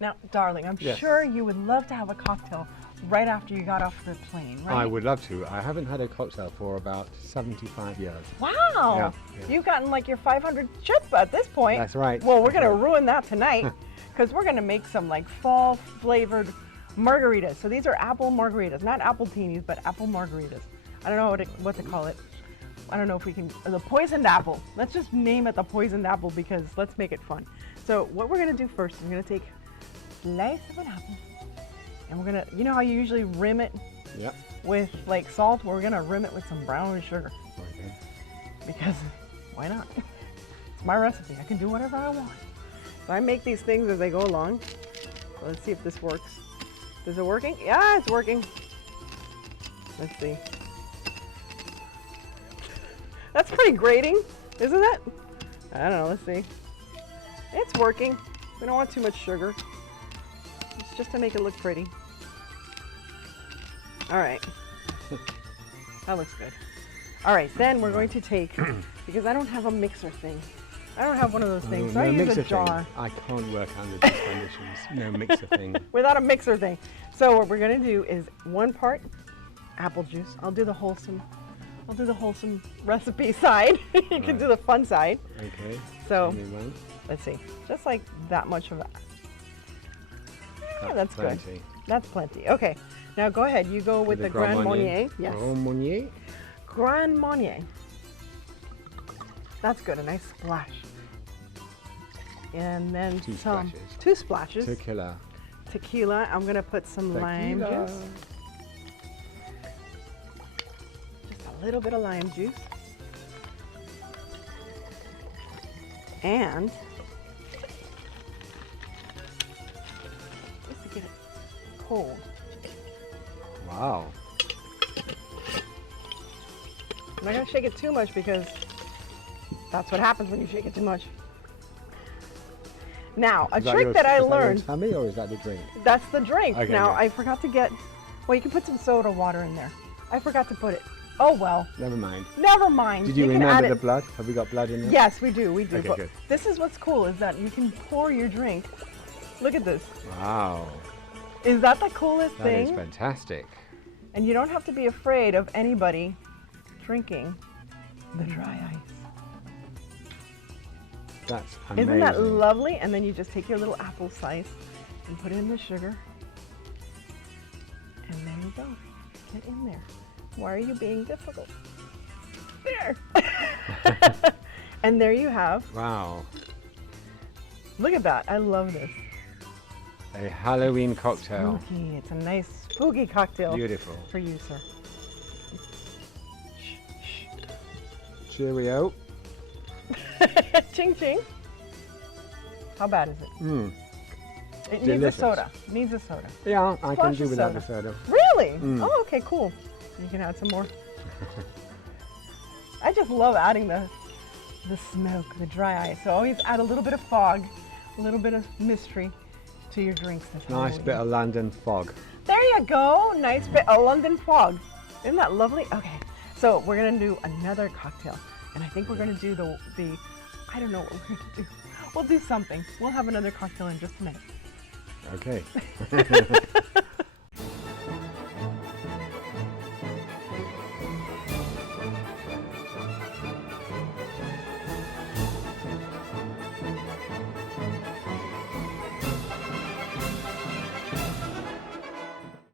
Now, darling, I'm sure you would love to have a cocktail right after you got off the plane, right? I would love to. I haven't had a cocktail for about 75 years. Wow! Yeah. You've gotten like your 500 chip at this point. That's right. Well, we're gonna ruin that tonight because we're gonna make some like fall flavored margaritas. So these are apple margaritas, not apple teenies, but apple margaritas. I don't know what to call it. I don't know if we can, the poisoned apple. Let's just name it the poisoned apple because let's make it fun. So what we're gonna do first, we're gonna take a slice of an apple and we're gonna, you know how you usually rim it with like salt? We're gonna rim it with some brown sugar. Okay. Because why not? It's my recipe, I can do whatever I want. So I make these things as I go along. So let's see if this works. Is it working? Yeah, it's working. Let's see. That's pretty grating, isn't it? I don't know, let's see. It's working. We don't want too much sugar. It's just to make it look pretty. All right. That looks good. All right, then we're going to take, because I don't have a mixer thing. I don't have one of those things, so I use a jar. I can't work under these conditions. No mixer thing. Without a mixer thing. So what we're gonna do is 1 part apple juice. I'll do the wholesome recipe side. You can do the fun side. Okay. So let's see, just like that much of that. Yeah, that's good. That's plenty. Okay, now go ahead. You go with the Grand Marnier. Yes. Grand Marnier. Grand Marnier. That's good. A nice splash. And then two splashes. Tequila. Tequila. I'm gonna put some lime juice. Just a little bit of lime juice. And just to get it cold. Wow. I'm not gonna shake it too much because that's what happens when you shake it too much. Now, a trick that I learned. Is that your tummy or is that the drink? That's the drink. Okay, now, I forgot to get, well, you can put some soda water in there. I forgot to put it. Oh, well. Never mind. Never mind. Did you remember the blood? Have we got blood in there? Yes, we do. We do. Okay, but good. this is what's cool, is that you can pour your drink. Look at this. Wow. Is that the coolest thing? That is fantastic. And you don't have to be afraid of anybody drinking the dry ice. That's amazing. Isn't that lovely? And then you just take your little apple slice and put it in the sugar. And there you go. Get in there. Why are you being difficult? There. And there you have. Wow. Look at that. I love this. A Halloween cocktail. Spooky. It's a nice spooky cocktail. Beautiful. For you, sir. Cheerio. Ching ching. How bad is it? Mmm. It Delicious. needs a soda. Needs a soda. Yeah, I can do of without soda. the soda. Really? Mm. Oh, okay, cool. You can add some more. I just love adding the smoke, the dry ice. So always add a little bit of fog, a little bit of mystery to your drinks. Nice bit of London fog. There you go. Nice bit of London fog. Isn't that lovely? Okay, so we're gonna do another cocktail, and I think we're gonna do the I don't know what we're gonna do. We'll do something. We'll have another cocktail in just a minute. Okay.